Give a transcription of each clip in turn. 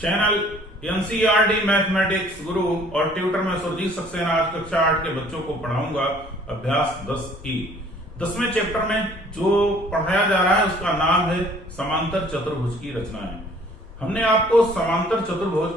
Channel NCERT mathematics गुरु और tutor में सुरजीत सक्सेना आज कक्षा 8 के बच्चों को पढ़ाऊंगा अभ्यास 10 ई। 10वें चैप्टर में जो पढ़ाया जा रहा है उसका नाम है समांतर चतुर्भुज की रचनाएं। हमने आपको समांतर चतुर्भुज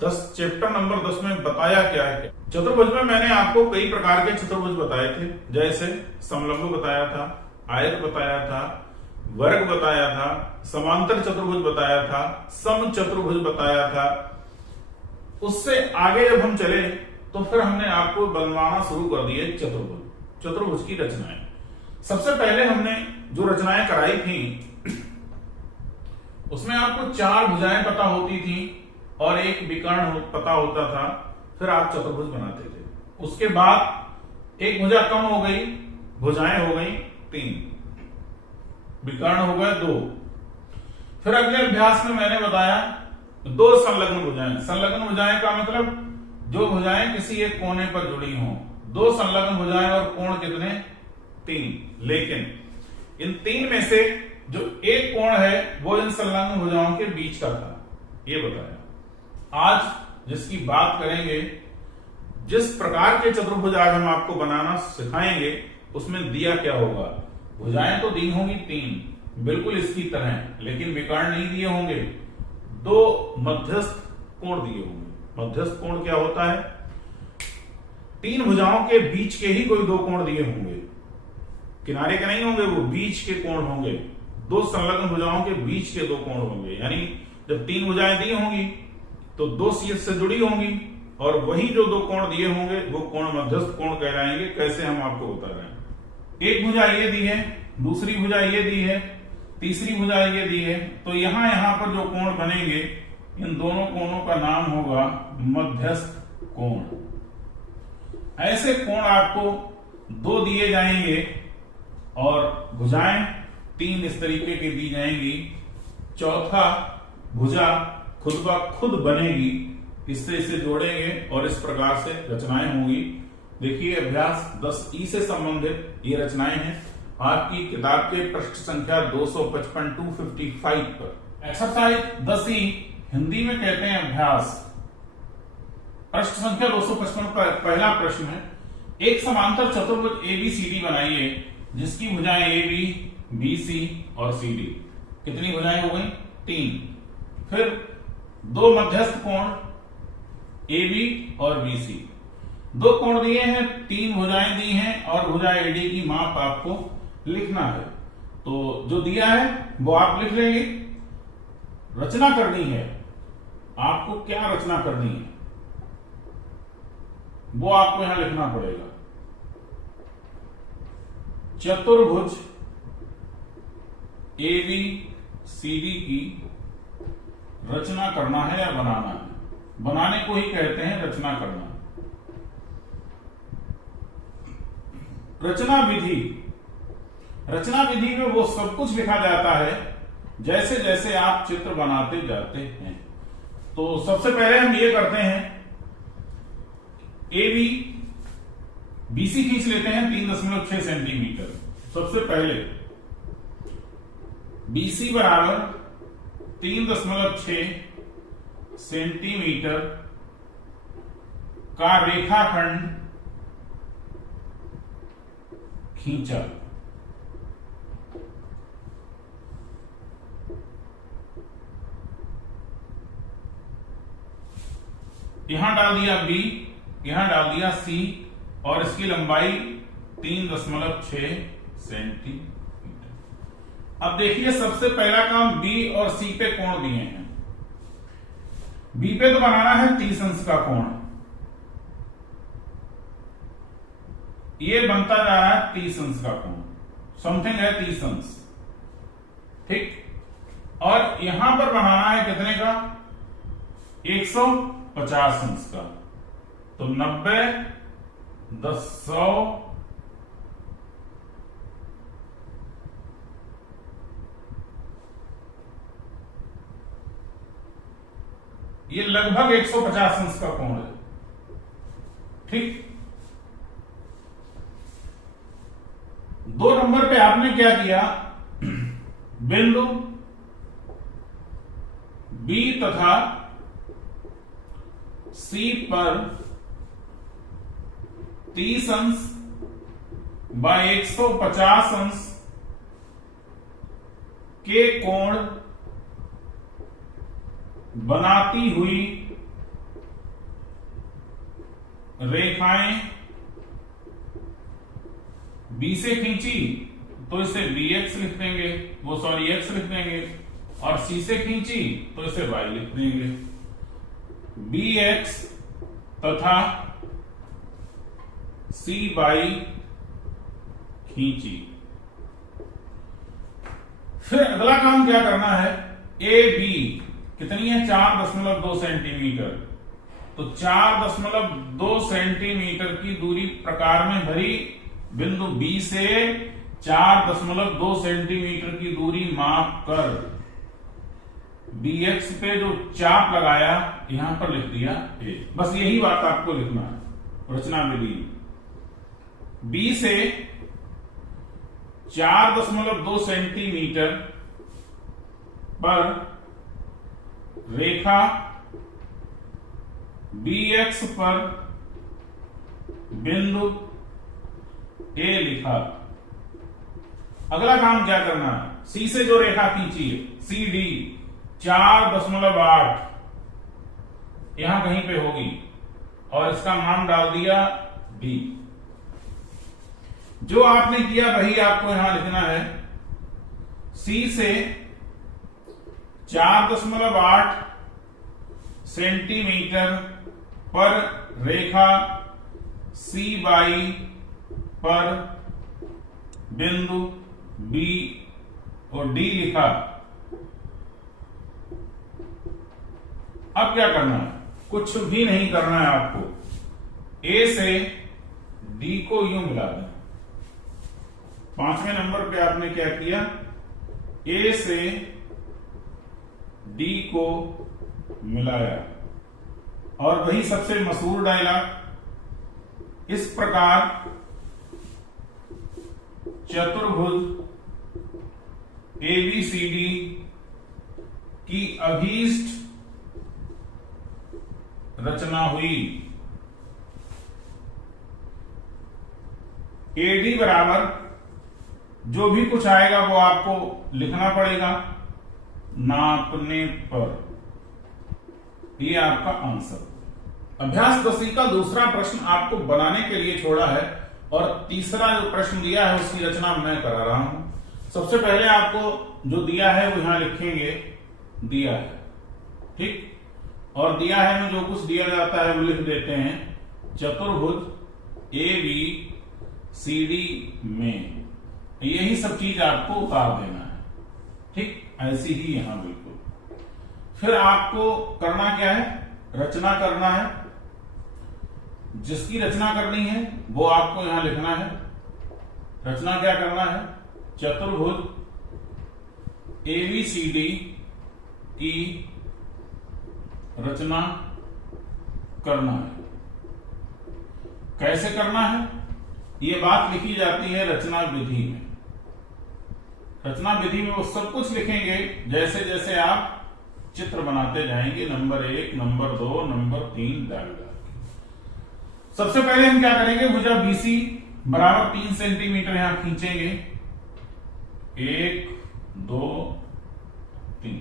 10 चैप्टर नंबर 10 में बताया क्या है। चतुर्भुज में मैंने आपको कई प्रकार के चतुर्भुज बताए थे, जैसे समलंब बताया था, आयत बताया था, वर्ग बताया था, समांतर चतुर्भुज बताया था, सम चतुर्भुज बताया था। उससे आगे जब हम चले तो फिर हमने आपको बनवाना शुरू कर दिए चतुर्भुज की रचनाएं। सबसे पहले हमने जो रचनाएं कराई थी उसमें आपको 4 भुजाएं पता होती थी और एक विकर्ण पता होता था, फिर आप चतुर्भुज बनाते थे। उसके बाद एक भुजा कम हो गई, भुजाएं हो गई 3, विकर्ण हो गए 2। फिर अगले अभ्यास में मैंने बताया 2 संलग्न भुजाएं। संलग्न भुजाएं का मतलब जो भुजाएं किसी एक कोने पर जुड़ी हों। 2 संलग्न भुजाएं और कोण कितने? 3। लेकिन इन 3 में से जो एक कोण है वो इन संलग्न भुजाओं के बीच का था, ये बताया। आज जिसकी बात करेंगे, जिस प्रकार के चतुर्भुज आज हम आपको बनाना सिखाएंगे उसमें दिया क्या होगा। भुजाएं तो दी होंगी 3 बिल्कुल इसकी तरह, लेकिन विकर्ण नहीं दिए होंगे। 2 मध्यस्थ कोण दिए होंगे। मध्यस्थ कोण क्या होता है? 3 भुजाओं के बीच के ही कोई 2 कोण दिए होंगे, किनारे के नहीं होंगे, वो बीच के कोण होंगे। 2 संलग्न भुजाओं के बीच के 2 कोण होंगे, यानी जब 3 भुजाएं दी होंगी तो 2 शीर्ष से जुड़ी होंगी और वही जो 2 कोण दिए होंगे वो कोण मध्यस्थ कोण कहलाएंगे। कैसे हम आपको बता रहे हैं। एक भुजा ये दी है, दूसरी भुजा ये दी है, तीसरी भुजा ये दी है, तो यहां पर जो कोण बनेंगे इन दोनों कोणों का नाम होगा मध्यस्थ कोण। ऐसे कोण आपको 2 दिए जाएंगे और भुजाएं 3 इस तरीके की दी जाएंगी। चौथा भुजा खुद ब खुद बनेगी, इससे इसे जोड़ेंगे और इस प्रकार से रचनाएं होंगी। देखिए अभ्यास 10 ई से संबंधित ये रचनाएं हैं आपकी किताब के पृष्ठ संख्या 255 255 पर। एक्सरसाइज 10 ई हिंदी में कहते हैं अभ्यास। पृष्ठ संख्या 255 पर पहला प्रश्न है, एक समांतर चतुर्भुज एबीसीडी बनाइए जिसकी भुजाएं एबी, बीसी और सीडी। कितनी भुजाएं हो गई? 3। फिर 2 मध्यस्थ कोण एबी और बीसी। 2 कोण दिए हैं, 3 भुजाएं दी हैं और भुजा एडी की माप आपको लिखना है। तो जो दिया है वो आप लिख लेंगे। रचना करनी है आपको, क्या रचना करनी है वो आपको यहां लिखना पड़ेगा। चतुर्भुज एबी सीडी की रचना करना है या बनाना है। बनाने को ही कहते हैं रचना करना। रचना विधि। रचना विधि में वो सब कुछ लिखा जाता है जैसे जैसे आप चित्र बनाते जाते हैं। तो सबसे पहले हम ये करते हैं, ए बी बीसी खींच लेते हैं 3.6 सेंटीमीटर। सबसे पहले बीसी बराबर 3.6 सेंटीमीटर का रेखाखंड खींचा। यहां डाल दिया बी, यहां डाल दिया सी और इसकी लंबाई 3.6 सेंटीमीटर। अब देखिए सबसे पहला काम बी और सी पे कोण दिए हैं। बी पे तो बनाना है 30 अंश का कोण। ये बनता जा रहा है 30 अंश का कोण, समथिंग है 30 अंश, ठीक। और यहां पर बनाना है कितने का? 150 अंश का। तो 90 10 100 ये लगभग 150 अंश का कोण है, ठीक। 2 नंबर पे आपने क्या किया, बिंदु बी तथा सी पर 30 अंश बाय 150 अंश के कोण बनाती हुई रेखाएं बी से खींची तो इसे bx लिख देंगे, x लिख देंगे, और सी से खींची तो इसे y लिख देंगे। bx तथा cy खींची। फिर अगला काम क्या करना है, ए बी कितनी है 4.2 सेंटीमीटर, तो 4.2 सेंटीमीटर की दूरी प्रकार में भरी, बिंदु बी से 4.2 सेंटीमीटर की दूरी माप कर bx पे जो चाप लगाया यहां पर लिख दिया ए। बस यही बात आपको लिखना है रचना विधि। बी से 4.2 सेंटीमीटर पर रेखा bx पर बिंदु ए लिखा। अगला काम क्या करना है, सी से जो रेखा खींची है सी डी 4.8 यहां कहीं पे होगी और इसका मान डाल दिया डी। जो आपने किया वही आपको यहां लिखना है। सी से 4.8 सेंटीमीटर पर रेखा सी बाई पर बिंदु बी और डी लिखा। अब क्या करना है, कुछ भी नहीं करना है आपको। ए से डी को यूं मिला दें। 5वें नंबर पे आपने क्या किया, ए से डी को मिलाया और वही सबसे मशहूर डायलॉग, इस प्रकार चतुर्भुज एबीसीडी की अभीष्ट रचना हुई। एडी बराबर जो भी कुछ आएगा वो आपको लिखना पड़ेगा नापने पर। ये आपका आंसर। अभ्यास 10 का दूसरा प्रश्न आपको बनाने के लिए छोड़ा है और तीसरा जो प्रश्न दिया है उसकी रचना मैं करा रहा हूं। सबसे पहले आपको जो दिया है वो यहां लिखेंगे, दिया है, ठीक। और दिया है में जो कुछ दिया जाता है वो लिख देते हैं। चतुर्भुज ए बी सी डी में यही सब चीज आपको उतार देना है, ठीक। ऐसी ही यहां बिल्कुल। फिर आपको करना क्या है, रचना करना है। जिसकी रचना करनी है वो आपको यहां लिखना है। रचना क्या करना है, चतुर्भुज एबीसीडी की रचना करना है। कैसे करना है, ये बात लिखी जाती है रचना विधि में। रचना विधि में वो सब कुछ लिखेंगे जैसे जैसे आप चित्र बनाते जाएंगे, नंबर 1, नंबर 2, नंबर 3 डाल डाल। सबसे पहले हम क्या करेंगे, भुजा बीसी बराबर 3 सेंटीमीटर यहां खींचेंगे। 1, 2, 3।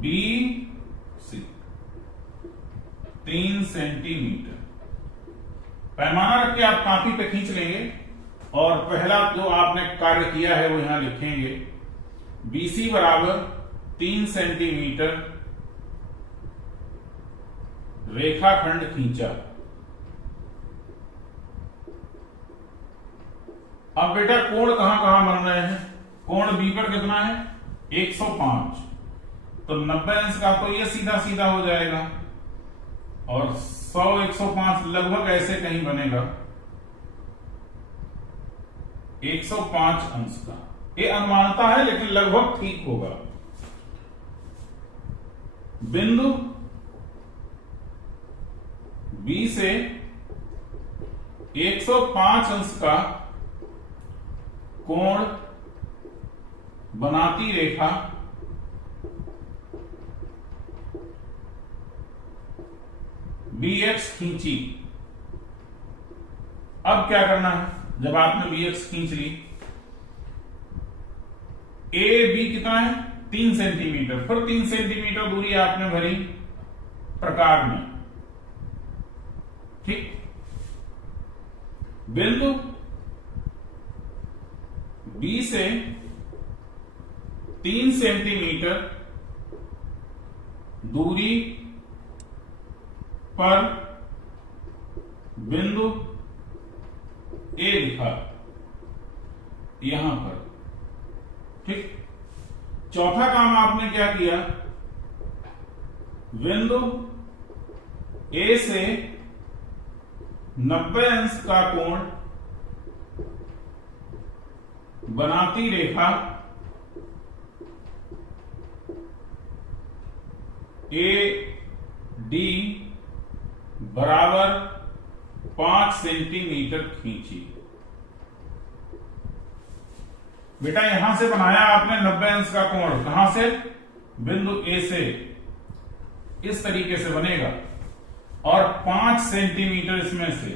B C 3 centimetre. पैमाना रख के आप कापी पे खींच लेंगे और पहला जो आपने कार्य किया है वो यहां लिखेंगे। बीसी बराबर 3 सेंटीमीटर रेखाखंड खींचा। अब बेटा कोण कहां कहां बन रहे हैं, कोण बी पर कितना है 105, तो 90 अंश का तो ये सीधा सीधा हो जाएगा और 100 105 लगभग ऐसे कहीं बनेगा 105 अंश का। ये अनुमानता है लेकिन लगभग ठीक होगा। बिंदु बी से 105 अंश का कोण बनाती रेखा bx खींची। अब क्या करना है, जब आपने bx खींच ली, ए बी कितना है 3 सेंटीमीटर, फिर 3 सेंटीमीटर दूरी आपने भरी प्रकार में, ठीक। बिंदु बी से 3 सेंटीमीटर दूरी पर बिंदु ए लिखा यहां पर, ठीक। चौथा काम आपने क्या किया, बिंदु ए से 90 अंश का कोण बनाती रेखा ए डी बराबर 5 सेंटीमीटर खींची। बेटा यहां से बनाया आपने 90 अंश का कोण, कहां से, बिंदु ए से, इस तरीके से बनेगा, और 5 सेंटीमीटर इसमें से,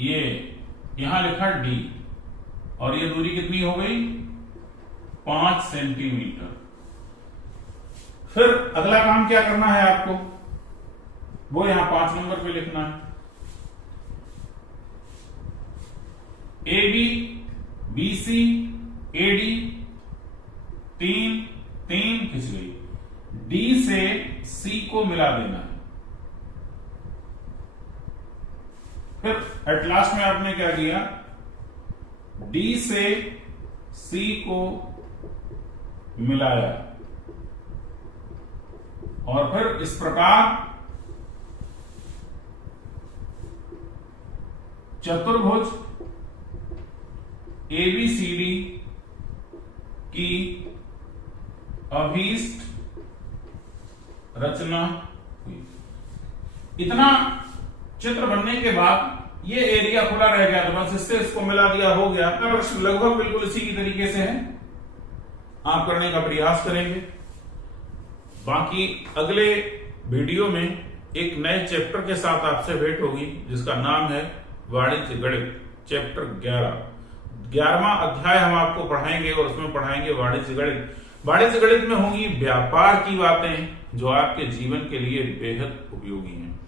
ये यहां लिखा डी, और ये दूरी कितनी हो गई 5 सेंटीमीटर। फिर अगला काम क्या करना है आपको, वो यहां 5 नंबर पे लिखना है। A B B C A D 3 खिंच गई, डी से सी को मिला देना है। फिर एट लास्ट में आपने क्या किया, डी से सी को मिलाया, और फिर इस प्रकार चतुर्भुज एबीसीडी की अभीष्ट रचना हुई। इतना चित्र बनने के बाद ये एरिया खुला रह गया, तो बस इससे इसको मिला दिया, हो गया। प्रश्न लगभग बिल्कुल इसी की तरीके से है, आप करने का प्रयास करेंगे। बाकी अगले वीडियो में एक नए चैप्टर के साथ आपसे भेंट होगी, जिसका नाम है वाणिज्य गणित, चैप्टर 11वां अध्याय हम आपको पढ़ाएंगे, और उसमें पढ़ाएंगे वाणिज्य गणित। वाणिज्य गणित में होंगी व्यापार की बातें, जो आपके जीवन के लिए बेहद उपयोगी हैं।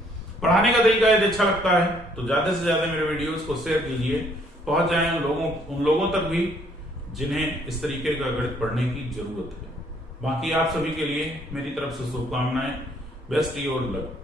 पढ़ाने का तरीका यदि अच्छा लगता है तो ज्यादा से ज्यादा मेरे वीडियोस को शेयर कीजिए, पहुंच जाए उन लोगों तक भी जिन्हें इस तरीके का गणित पढ़ने की जरूरत है। बाकी आप सभी के लिए मेरी तरफ से शुभकामनाएं, बेस्ट योर लक।